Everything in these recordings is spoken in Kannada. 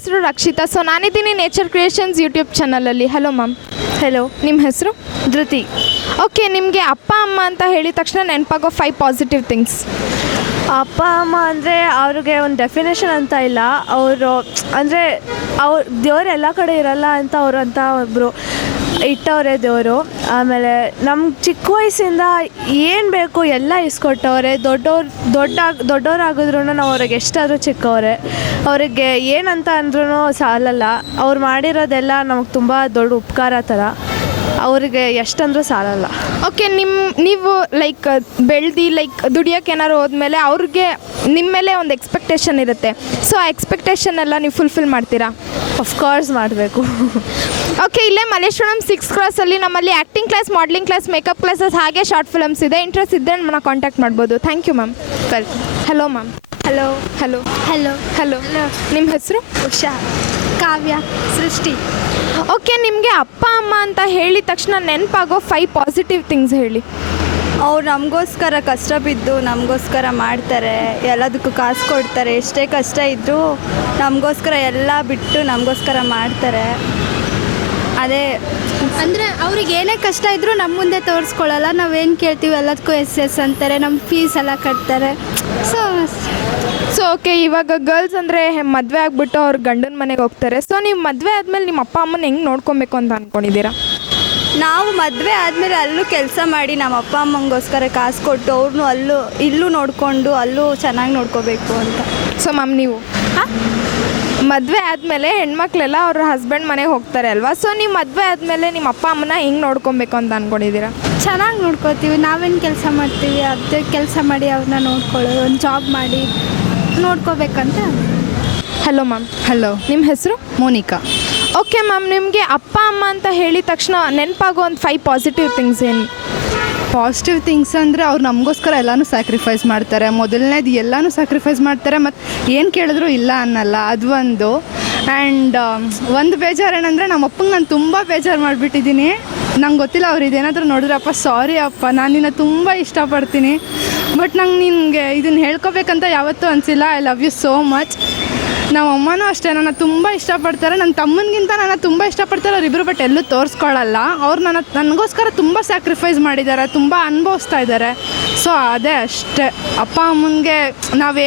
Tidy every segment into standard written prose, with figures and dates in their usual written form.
ಹೆಸರು ರಕ್ಷಿತಾ. ಸೊ ನಾನಿದ್ದೀನಿ ನೇಚರ್ ಕ್ರಿಯೇಷನ್ಸ್ ಯೂಟ್ಯೂಬ್ ಚಾನಲಲ್ಲಿ. Hello ma'am. ಹೆಲೋ. ನಿಮ್ಮ ಹೆಸರು? ಧೃತಿ. ಓಕೆ, ನಿಮಗೆ ಅಪ್ಪ ಅಮ್ಮ ಅಂತ ಹೇಳಿದ ತಕ್ಷಣ ನೆನಪಾಗೋ 5 ಪಾಸಿಟಿವ್ ಥಿಂಗ್ಸ್. ಅಪ್ಪ ಅಮ್ಮ ಅಂದರೆ ಅವ್ರಿಗೆ ಒಂದು ಡೆಫಿನೇಷನ್ ಅಂತ ಇಲ್ಲ. ಅವರು ಅಂದರೆ ದೇವ್ರು ಎಲ್ಲ ಕಡೆ ಇರಲ್ಲ ಅಂತ ಅವರು ಅಂತ ಒಬ್ಬರು ಇಟ್ಟವ್ರೆ ದೇವರು. ಆಮೇಲೆ ನಮ್ಮ ಚಿಕ್ಕ ವಯಸ್ಸಿಂದ ಏನು ಬೇಕು ಎಲ್ಲ ಇಸ್ಕೊಟ್ಟವ್ರೆ. ದೊಡ್ಡವರಾಗಿದ್ರು ನಾವು ಅವ್ರಿಗೆ ಎಷ್ಟಾದರೂ ಚಿಕ್ಕವ್ರೆ. ಅವರಿಗೆ ಏನಂತ ಅಂದ್ರೂ ಸಾಲಲ್ಲ. ಅವ್ರು ಮಾಡಿರೋದೆಲ್ಲ ನಮಗೆ ತುಂಬ ದೊಡ್ಡ ಉಪಕಾರ ಥರ. ಅವರಿಗೆ ಎಷ್ಟಂದ್ರೂ ಸಾಲಲ್ಲ. ಓಕೆ, ನೀವು ಲೈಕ್ ಬೆಳೆದು ದುಡಿಯೋಕೆ ಏನಾದ್ರು ಹೋದ್ಮೇಲೆ ಅವ್ರಿಗೆ ನಿಮ್ಮ ಮೇಲೆ ಒಂದು ಎಕ್ಸ್ಪೆಕ್ಟೇಷನ್ ಇರುತ್ತೆ. ಸೊ ಆ ಎಕ್ಸ್ಪೆಕ್ಟೇಷನ್ ಎಲ್ಲ ನೀವು ಫುಲ್ಫಿಲ್ ಮಾಡ್ತೀರಾ? ಆಫ್ಕೋರ್ಸ್ ಮಾಡಬೇಕು. ಓಕೆ, ಇಲ್ಲೇ ಮಲ್ಲೇಶ್ವರಂ 6 ಕ್ರಾಸಲ್ಲಿ ನಮ್ಮಲ್ಲಿ acting class, modelling class, makeup classes ಹಾಗೆ ಶಾರ್ಟ್ ಫಿಲಮ್ಸ್ ಇದೆ. ಇಂಟ್ರೆಸ್ಟ್ ಇದ್ದರೆ ನಮ್ಮನ್ನ ಕಾಂಟ್ಯಾಕ್ಟ್ ಮಾಡ್ಬೋದು. Thank you ma'am. Welcome. Hello ma'am. Hello. Hello. Hello. Hello. ನಿಮ್ಮ ಹೆಸರು? ಉಷಾ. ಕಾವ್ಯ. ಸೃಷ್ಟಿ. ಓಕೆ, ನಿಮಗೆ ಅಪ್ಪ ಅಮ್ಮ ಅಂತ ಹೇಳಿದ ತಕ್ಷಣ ನೆನಪಾಗೋ 5 ಪಾಸಿಟಿವ್ ಥಿಂಗ್ಸ್ ಹೇಳಿ. ಅವ್ರು ನಮಗೋಸ್ಕರ ಕಷ್ಟ ಬಿದ್ದು ನಮಗೋಸ್ಕರ ಮಾಡ್ತಾರೆ. ಎಲ್ಲದಕ್ಕೂ ಕಾಸು ಕೊಡ್ತಾರೆ. ಎಷ್ಟೇ ಕಷ್ಟ ಇದ್ದರೂ ನಮಗೋಸ್ಕರ ಎಲ್ಲ ಬಿಟ್ಟು ನಮಗೋಸ್ಕರ ಮಾಡ್ತಾರೆ. ಅದೇ ಅಂದರೆ ಅವ್ರಿಗೆ ಏನೇ ಕಷ್ಟ ಇದ್ದರೂ ನಮ್ಮ ಮುಂದೆ ತೋರಿಸ್ಕೊಳ್ಳಲ್ಲ. ನಾವೇನು ಕೇಳ್ತೀವಿ ಎಲ್ಲದಕ್ಕೂ ಎಸ್ ಅಂತಾರೆ. ನಮ್ಮ ಫೀಸ್ ಎಲ್ಲ ಕಟ್ತಾರೆ. ಸೊ ಓಕೆ, ಇವಾಗ ಗರ್ಲ್ಸ್ ಅಂದರೆ ಮದುವೆ ಆಗಿಬಿಟ್ಟು ಅವ್ರ ಗಂಡನ ಮನೆಗೆ ಹೋಗ್ತಾರೆ. ಸೊ ನೀವು ಮದುವೆ ಆದಮೇಲೆ ನಿಮ್ಮ ಅಪ್ಪ ಅಮ್ಮನ ಹೆಂಗೆ ನೋಡ್ಕೊಬೇಕು ಅಂತ ಅಂದ್ಕೊಂಡಿದ್ದೀರಾ? ನಾವು ಮದುವೆ ಆದಮೇಲೆ ಅಲ್ಲೂ ಕೆಲಸ ಮಾಡಿ ನಮ್ಮ ಅಪ್ಪ ಅಮ್ಮಂಗೋಸ್ಕರ ಕಾಸು ಕೊಟ್ಟು ಅವ್ರನ್ನೂ ಇಲ್ಲೂ ನೋಡಿಕೊಂಡು ಅಲ್ಲೂ ಚೆನ್ನಾಗಿ ನೋಡ್ಕೋಬೇಕು ಅಂತ. ಸೊ ಮ್ಯಾಮ್, ನೀವು ಮದುವೆ ಆದಮೇಲೆ ಹೆಣ್ಮಕ್ಳೆಲ್ಲ ಅವ್ರ ಹಸ್ಬೆಂಡ್ ಮನೆಗೆ ಹೋಗ್ತಾರೆ ಅಲ್ವಾ? ಸೊ ನೀವು ಮದುವೆ ಆದಮೇಲೆ ನಿಮ್ಮ ಅಪ್ಪ ಅಮ್ಮನ ಹೆಂಗೆ ನೋಡ್ಕೊಬೇಕು ಅಂತ ಅಂದ್ಕೊಂಡಿದ್ದೀರಾ? ಚೆನ್ನಾಗಿ ನೋಡ್ಕೋತೀವಿ. ನಾವೇನು ಕೆಲಸ ಮಾಡ್ತೀವಿ ಅದೇ ಕೆಲಸ ಮಾಡಿ ಅವ್ರನ್ನ ನೋಡ್ಕೊಳ್ಳೋದು. ಒಂದು ಜಾಬ್ ಮಾಡಿ ನೋಡ್ಕೋಬೇಕಂತ. Hello ma'am. ಹಲೋ. ನಿಮ್ಮ ಹೆಸರು? ಮೋನಿಕಾ. ಓಕೆ ಮ್ಯಾಮ್, ನಿಮಗೆ ಅಪ್ಪ ಅಮ್ಮ ಅಂತ ಹೇಳಿದ ತಕ್ಷಣ ನೆನಪಾಗೋ ಒಂದು 5 ಪಾಸಿಟಿವ್ ಥಿಂಗ್ಸ್ ಏನು? ಪಾಸಿಟಿವ್ ಥಿಂಗ್ಸ್ ಅಂದರೆ ಅವ್ರು ನಮಗೋಸ್ಕರ ಎಲ್ಲನೂ ಸ್ಯಾಕ್ರಿಫೈಸ್ ಮಾಡ್ತಾರೆ. ಮೊದಲನೇದು ಎಲ್ಲನೂ ಸ್ಯಾಕ್ರಿಫೈಸ್ ಮಾಡ್ತಾರೆ. ಮತ್ತು ಏನು ಕೇಳಿದ್ರು ಇಲ್ಲ ಅನ್ನಲ್ಲ, ಅದು ಒಂದು. ಆ್ಯಂಡ್ ಒಂದು ಬೇಜಾರು ಏನಂದರೆ ನಮ್ಮ ಅಪ್ಪಂಗೆ ನಾನು ತುಂಬ ಬೇಜಾರು ಮಾಡಿಬಿಟ್ಟಿದ್ದೀನಿ. ನಂಗೆ ಗೊತ್ತಿಲ್ಲ ಅವ್ರು ಇದೇನಾದರೂ ನೋಡಿದ್ರಪ್ಪ ಸಾರಿ ಅಪ್ಪ, ನಾನು ನಿನ್ನ ತುಂಬ ಇಷ್ಟಪಡ್ತೀನಿ. ಬಟ್ ನಂಗೆ ನಿನಗೆ ಇದನ್ನು ಹೇಳ್ಕೊಬೇಕಂತ ಯಾವತ್ತೂ ಅನಿಸಿಲ್ಲ. I love you so much. ನಮ್ಮ ಅಮ್ಮನೂ ಅಷ್ಟೇ ನನ್ನ ತುಂಬ ಇಷ್ಟಪಡ್ತಾರೆ. ನನ್ನ ತಮ್ಮನಿಗಿಂತ ನನ್ನ ತುಂಬ ಇಷ್ಟಪಡ್ತಾರೆ ಅವರಿಬ್ಬರು. ಬಟ್ ಎಲ್ಲೂ ತೋರಿಸ್ಕೊಳ್ಳಲ್ಲ. ಅವ್ರು ನನಗೋಸ್ಕರ ತುಂಬ ಸ್ಯಾಕ್ರಿಫೈಸ್ ಮಾಡಿದ್ದಾರೆ, ತುಂಬ ಅನುಭವಿಸ್ತಾ ಇದ್ದಾರೆ. ಸೊ ಅದೇ ಅಷ್ಟೇ. ಅಪ್ಪ ಅಮ್ಮನಿಗೆ ನಾವು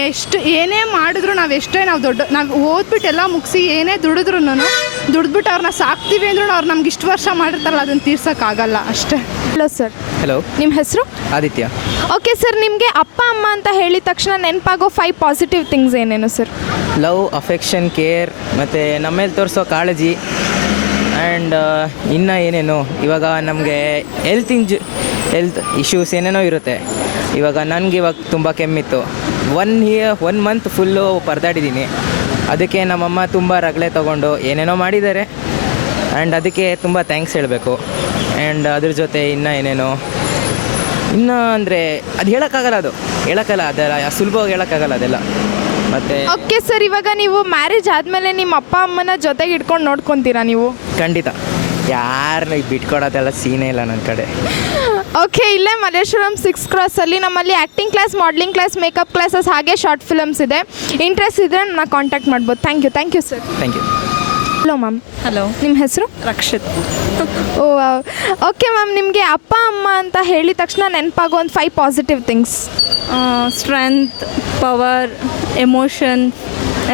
ಏನೇ ಮಾಡಿದ್ರು ನಾವು ಓದ್ಬಿಟ್ಟು ಎಲ್ಲ ಮುಗಿಸಿ ಏನೇ ದುಡಿದ್ಬಿಟ್ಟು ಅವ್ರನ್ನ ಸಾಕ್ತೀವಿ ಅಂದ್ರೂ ಅವ್ರು ನಮ್ಗೆ ಇಷ್ಟು ವರ್ಷ ಮಾಡಿರ್ತಾರಲ್ಲ ಅದನ್ನು ತೀರ್ಸೋಕ್ಕಾಗಲ್ಲ ಅಷ್ಟೇ. Hello sir. ಹಲೋ. ನಿಮ್ಮ ಹೆಸರು? ಆದಿತ್ಯ. ಓಕೆ ಸರ್, ನಿಮಗೆ ಅಪ್ಪ ಅಮ್ಮ ಅಂತ ಹೇಳಿದ ತಕ್ಷಣ ನೆನಪಾಗೋ 5 ಪಾಸಿಟಿವ್ ಥಿಂಗ್ಸ್ ಏನೇನು ಸರ್? ಲವ್, ಅಫೆಕ್ಷನ್, ಕೇರ್, ಮತ್ತು ನಮ್ಮ ಮೇಲೆ ತೋರಿಸೋ ಕಾಳಜಿ. ಆ್ಯಂಡ್ ಇನ್ನು ಏನೇನು ಇವಾಗ ನಮಗೆ ಹೆಲ್ತ್ ಇಶ್ಯೂಸ್ ಏನೇನೋ ಇರುತ್ತೆ. ಇವಾಗ ಇವಾಗ ತುಂಬ ಕೆಮ್ಮಿತ್ತು. 1 ಮಂತ್ ಫುಲ್ಲು ಪರದಾಡಿದ್ದೀನಿ. ಅದಕ್ಕೆ ನಮ್ಮಮ್ಮ ತುಂಬ ರಗಳೆ ತೊಗೊಂಡು ಏನೇನೋ ಮಾಡಿದ್ದಾರೆ. ಆ್ಯಂಡ್ ಅದಕ್ಕೆ ತುಂಬ ಥ್ಯಾಂಕ್ಸ್ ಹೇಳಬೇಕು. ಆ್ಯಂಡ್ ಅದ್ರ ಜೊತೆ ಇನ್ನೂ ಅಂದರೆ ಅದು ಹೇಳೋಕ್ಕಾಗಲ್ಲ. ಅದೆಲ್ಲ ಸುಲಭವಾಗಿ ಹೇಳೋಕ್ಕಾಗಲ್ಲ ಅದೆಲ್ಲ. ಮತ್ತು ಓಕೆ ಸರ್, ಇವಾಗ ನೀವು ಮ್ಯಾರೇಜ್ ಆದಮೇಲೆ ನಿಮ್ಮ ಅಪ್ಪ ಅಮ್ಮನ ಜೊತೆಗೆ ಇಟ್ಕೊಂಡು ನೋಡ್ಕೊತೀರಾ ನೀವು? ಖಂಡಿತ. ಯಾರನ್ನ ಬಿಟ್ಕೊಡೋದೆಲ್ಲ ಸೀನೇ ಇಲ್ಲ ನನ್ನ ಕಡೆ. ಓಕೆ, ಇಲ್ಲೇ ಮಲ್ಲೇಶ್ವರಂ 6 ಕ್ರಾಸಲ್ಲಿ ನಮ್ಮಲ್ಲಿ acting class, modelling class, makeup classes ಹಾಗೆ ಶಾರ್ಟ್ ಫಿಲಮ್ಸ್ ಇದೆ. ಇಂಟ್ರೆಸ್ಟ್ ಇದ್ದರೆ ನನ್ನ ಕಾಂಟ್ಯಾಕ್ಟ್ ಮಾಡ್ಬೋದು. Thank you sir. Thank you. Hello ma'am. Hello. ನಿಮ್ಮ ಹೆಸರು? ರಕ್ಷಿತ್. ಓ ಓಕೆ ಮ್ಯಾಮ್, ನಿಮಗೆ ಅಪ್ಪ ಅಮ್ಮ ಅಂತ ಹೇಳಿದ ತಕ್ಷಣ ನೆನಪಾಗೋ ಒಂದು 5 positive things. Strength, power, emotion,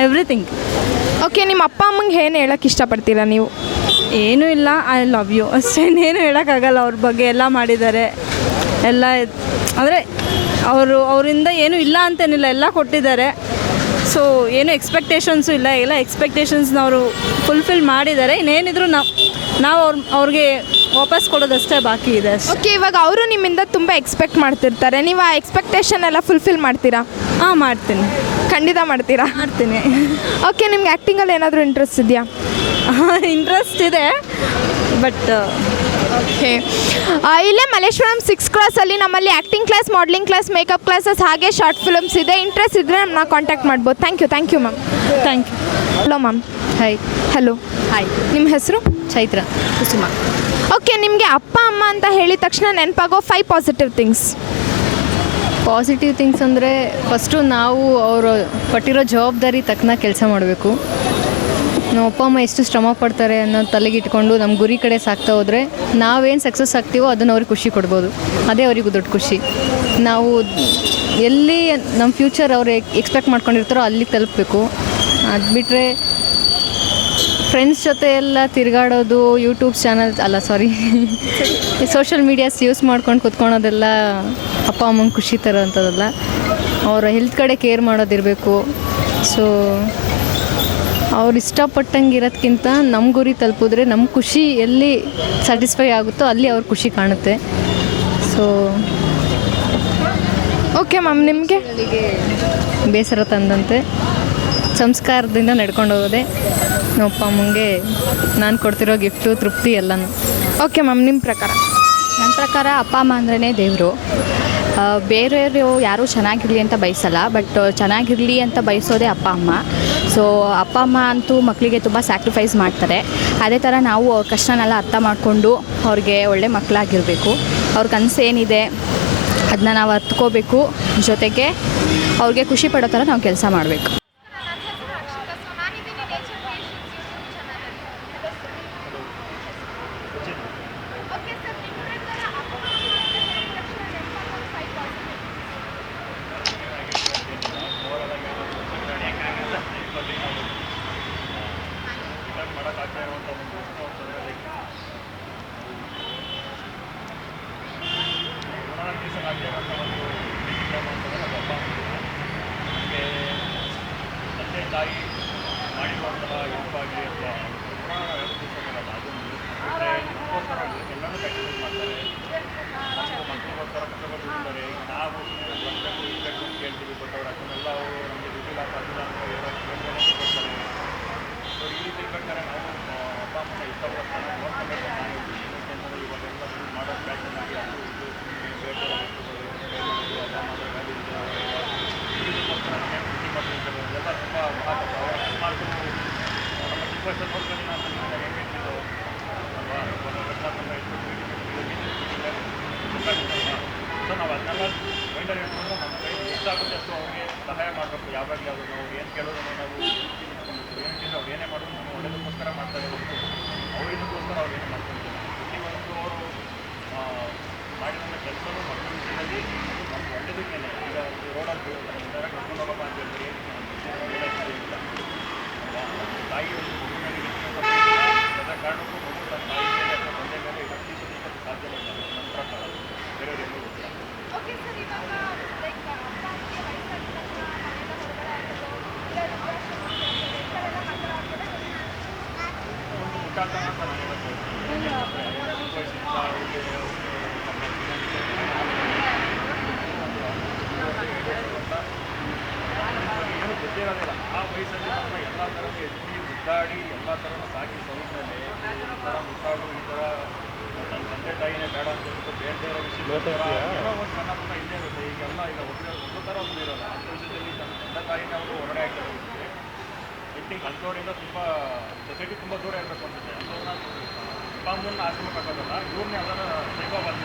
everything. Okay, ನಿಮ್ಮ ಅಪ್ಪ ಅಮ್ಮಂಗೆ ಏನು ಹೇಳೋಕ್ಕೆ ಇಷ್ಟಪಡ್ತೀರಾ ನೀವು? ಏನೂ ಇಲ್ಲ, ಐ ಲವ್ ಯು ಅಷ್ಟೇ. ಏನು ಹೇಳೋಕ್ಕಾಗಲ್ಲ. ಅವ್ರ ಬಗ್ಗೆ ಎಲ್ಲ ಮಾಡಿದ್ದಾರೆ. ಎಲ್ಲ ಅಂದರೆ ಅವರಿಂದ ಏನೂ ಇಲ್ಲ ಅಂತೇನಿಲ್ಲ, ಎಲ್ಲ ಕೊಟ್ಟಿದ್ದಾರೆ. ಸೊ ಏನು ಎಕ್ಸ್ಪೆಕ್ಟೇಷನ್ಸು ಇಲ್ಲ. ಎಲ್ಲ ಎಕ್ಸ್ಪೆಕ್ಟೇಷನ್ಸ್ನ ಅವರು ಫುಲ್ಫಿಲ್ ಮಾಡಿದ್ದಾರೆ. ಇನ್ನೇನಿದ್ರು ನಾವು ಅವ್ರಿಗೆ ವಾಪಸ್ ಕೊಡೋದಷ್ಟೇ ಬಾಕಿ ಇದೆ ಅಷ್ಟೇ. ಓಕೆ, ಇವಾಗ ಅವರು ನಿಮ್ಮಿಂದ ತುಂಬ ಎಕ್ಸ್ಪೆಕ್ಟ್ ಮಾಡ್ತಿರ್ತಾರೆ. ನೀವು ಆ ಎಕ್ಸ್ಪೆಕ್ಟೇಷನ್ ಎಲ್ಲ ಫುಲ್ಫಿಲ್ ಮಾಡ್ತೀರಾ? ಹಾಂ, ಮಾಡ್ತೀನಿ. ಖಂಡಿತ ಮಾಡ್ತೀರಾ? ಮಾಡ್ತೀನಿ. ಓಕೆ, ನಿಮ್ಗೆ ಆ್ಯಕ್ಟಿಂಗಲ್ಲಿ ಏನಾದರೂ ಇಂಟ್ರೆಸ್ಟ್ ಇದೆಯಾ? ಇಂಟ್ರೆಸ್ಟ್ ಇದೆ, ಬಟ್ ಓಕೆ, ಇಲ್ಲೇ ಮಲ್ಲೇಶ್ವರಂ 6 ಕ್ರಾಸಲ್ಲಿ ನಮ್ಮಲ್ಲಿ acting class, modelling class, makeup classes ಹಾಗೆ ಶಾರ್ಟ್ ಫಿಲಮ್ಸ್ ಇದೆ. ಇಂಟ್ರೆಸ್ಟ್ ಇದ್ದರೆ ನಮ್ಮನ್ನ ಕಾಂಟ್ಯಾಕ್ಟ್ ಮಾಡ್ಬೋದು. Thank you ma'am. Thank you. Hello ma'am. Hi. Hello. Hi. ನಿಮ್ಮ ಹೆಸರು? ಚೈತ್ರ. ಕುಸುಮ. ಓಕೆ, ನಿಮಗೆ ಅಪ್ಪ ಅಮ್ಮ ಅಂತ ಹೇಳಿದ ತಕ್ಷಣ ನೆನಪಾಗೋ 5 ಪಾಸಿಟಿವ್ ಥಿಂಗ್ಸ್. ಪಾಸಿಟಿವ್ ಥಿಂಗ್ಸ್ ಅಂದರೆ ಫಸ್ಟು ನಾವು ಅವರು ಕೊಟ್ಟಿರೋ ಜವಾಬ್ದಾರಿ ತಕ್ಕನ ಕೆಲಸ ಮಾಡಬೇಕು. ನಮ್ಮ ಅಪ್ಪ ಅಮ್ಮ ಎಷ್ಟು ಶ್ರಮ ಪಡ್ತಾರೆ ಅನ್ನೋದು ತಲೆಗಿಟ್ಕೊಂಡು ನಮ್ಮ ಗುರಿ ಕಡೆ ಸಾಕ್ತಾ ಹೋದರೆ ನಾವೇನು ಸಕ್ಸಸ್ ಆಗ್ತೀವೋ ಅದನ್ನು ಅವ್ರಿಗೆ ಖುಷಿ ಕೊಡ್ಬೋದು. ಅದೇ ಅವರಿಗೂ ದೊಡ್ಡ ಖುಷಿ. ನಾವು ಎಲ್ಲಿ ನಮ್ಮ ಫ್ಯೂಚರ್ ಅವ್ರು ಎಕ್ಸ್ಪೆಕ್ಟ್ ಮಾಡ್ಕೊಂಡಿರ್ತಾರೋ ಅಲ್ಲಿಗೆ ತಲುಪಬೇಕು. ಅದು ಬಿಟ್ಟರೆ ಫ್ರೆಂಡ್ಸ್ ಜೊತೆ ಎಲ್ಲ ತಿರುಗಾಡೋದು, YouTube channel social medias use ಮಾಡ್ಕೊಂಡು ಕುತ್ಕೊಳೋದೆಲ್ಲ ಅಪ್ಪ ಅಮ್ಮಂಗೆ ಖುಷಿ ತರೋವಂಥದ್ದಲ್ಲ. ಅವರ ಹೆಲ್ತ್ ಕಡೆ ಕೇರ್ ಮಾಡೋದಿರಬೇಕು. ಸೊ ಅವ್ರು ಇಷ್ಟಪಟ್ಟಂಗೆ ಇರೋದ್ಕಿಂತ ನಮ್ಮ ಗುರಿ ತಲುಪಿದ್ರೆ ನಮ್ಮ ಖುಷಿ ಎಲ್ಲಿ ಸ್ಯಾಟಿಸ್ಫೈ ಆಗುತ್ತೋ ಅಲ್ಲಿ ಅವ್ರ ಖುಷಿ ಕಾಣುತ್ತೆ. ಸೊ ಓಕೆ ಮ್ಯಾಮ್, ನಿಮಗೆ ಬೇಸರ ತಂದಂತೆ ಸಂಸ್ಕಾರದಿಂದ ನಡ್ಕೊಂಡು ಹೋಗೋದೆ ನಮ್ಮ ಅಪ್ಪ ಅಮ್ಮಂಗೆ ನಾನು ಕೊಡ್ತಿರೋ ಗಿಫ್ಟು, ತೃಪ್ತಿ ಎಲ್ಲನೂ. ಓಕೆ ಮ್ಯಾಮ್, ನಿಮ್ಮ ಪ್ರಕಾರ? ನನ್ನ ಪ್ರಕಾರ ಅಪ್ಪ ಅಮ್ಮ ಅಂದ್ರೇ ದೇವರು. ಬೇರೆಯವರು ಯಾರೂ ಚೆನ್ನಾಗಿರಲಿ ಅಂತ ಬಯಸಲ್ಲ, ಬಟ್ ಚೆನ್ನಾಗಿರಲಿ ಅಂತ ಬಯಸೋದೇ ಅಪ್ಪ ಅಮ್ಮ. ಸೊ ಅಪ್ಪ ಅಮ್ಮ ಅಂತೂ ಮಕ್ಕಳಿಗೆ ತುಂಬ ಸ್ಯಾಕ್ರಿಫೈಸ್ ಮಾಡ್ತಾರೆ. ಅದೇ ಥರ ನಾವು ಅವ್ರ ಕಷ್ಟನೆಲ್ಲ ಅರ್ಥ ಮಾಡಿಕೊಂಡು ಅವ್ರಿಗೆ ಒಳ್ಳೆ ಮಕ್ಕಳಾಗಿರಬೇಕು. ಅವ್ರ ಕನಸು ಏನಿದೆ ಅದನ್ನ ನಾವು ಅರ್ಥಕೋಬೇಕು. ಜೊತೆಗೆ ಅವ್ರಿಗೆ ಖುಷಿ ಪಡೋ ಥರ ನಾವು ಕೆಲಸ ಮಾಡಬೇಕು. ಸೊ ನಾವು ಅದನ್ನೆಲ್ಲ ಮೈಂಡಲ್ಲಿ ಇಟ್ಕೊಂಡು ನಮ್ಮ ಕೈ ಎಷ್ಟಾಗುತ್ತೆ ಅಷ್ಟು ಅವ್ರಿಗೆ ಸಹಾಯ ಮಾಡಬೇಕು. ಯಾವಾಗ ಯಾವುದು ನಾವು ಏನು ಕೇಳೋದನ್ನು ನಾವು ಏನಂತಿದ್ರೆ ಅವ್ರು ಏನೇ ಮಾಡೋದು ನಮ್ಮ ಒಳ್ಳೆದಕ್ಕೋಸ್ಕರ ಮಾಡ್ತಾರೆ ಹೊರತು ಅವರಿಗೋಸ್ಕರ ಅವ್ರು ಏನು ಮಾಡ್ಕೊಳ್ತಾರೆ. ಪ್ರತಿಯೊಂದು ಅವರು ಮಾಡಿದಂಥ ಕೆಲಸನೂ ಮಕ್ಕಳ ವಿಷಯದಲ್ಲಿ ನಮ್ಮ ಒಳ್ಳೆದಕ್ಕೇನೆ. ಈಗ ರೋಡಲ್ಲಿ ಥರ ಕರ್ಕೊಂಡು ಹೋಗಪ್ಪ ಅಂತ ಹೇಳಿದ್ರೆ ಇಲ್ಲ ತಾಯಿ ಒಂದು ಮಗುವಿನಲ್ಲಿ ಎಲ್ಲ ಕಾರಣಕ್ಕೂ ಮಗು ತನ್ನ ತಾಯಿ ಮೇಲೆ ಅಥವಾ ತಂದೆ ಮೇಲೆ ಇರೋಕ್ಕೆ ಸಾಧ್ಯ ಇಲ್ಲ ನನ್ನ ಪ್ರಕಾರ. ಬೇರೆಯವ್ರು ಎಲ್ಲೂ ಗೊತ್ತಿಲ್ಲ. ಒಂದು ಮುಟ್ಟಾಟನ ಅಂತ ನಾನು ಹೇಳಕ್ಕೆ ವಯಸ್ಸಿಂದ ಅವ್ರಿಗೆ ಏನು ಗೊತ್ತೇ ಇರೋದಿಲ್ಲ. ಆ ವಯಸ್ಸಲ್ಲಿ ನಮ್ಮ ಎಲ್ಲ ಥರದ ಎತ್ತಿ ಮುದ್ದಾಡಿ ಎಲ್ಲ ಥರನ ಸಾಕಿ ಸೌಂಡ್ಮೇಲೆ ಈ ಥರ ಮುಟ್ಟಾಡು ಈ ಥರ ನನ್ನ ತಂದೆ ತಾಯಿನೇ ಬೇಡ ಅಂತ ಹೇಳ್ಬಿಟ್ಟು ಬೇರೆ ಬೇರೆ ವಿಷಯ ಏನೋ ಒಂದು ಸಣ್ಣ ಪುಟ್ಟ ಇಲ್ಲೇ ಇರುತ್ತೆ. ಈಗೆಲ್ಲ ಈಗ ಒಂದು ಥರ ಒಂದು ಇರೋಲ್ಲ. ಅಂಥ ವಿಷಯದಲ್ಲಿ ನನ್ನ ತಂದೆ ತಾಯಿನೇ ಅವರು ಹೊರಗಡೆ ಆಗ್ತಾರೆ. ಐ ಥಿಂಕ್ ಅಂಥವರಿಂದ ತುಂಬ ಸೊಸೈಟಿ ತುಂಬ ದೂರ ಇರಬೇಕು ಅನ್ಸುತ್ತೆ. ಅಂಥವ್ರನ್ನ ಅಪ್ಪ ಅಮ್ಮನ ಆಶ್ರಮಕ್ಕೆ ಹಾಕೋದಲ್ಲ, ಇವ್ರನ್ನೇ ಯಾವ್ದಾರ ಸೈಕೋ ಬಂದ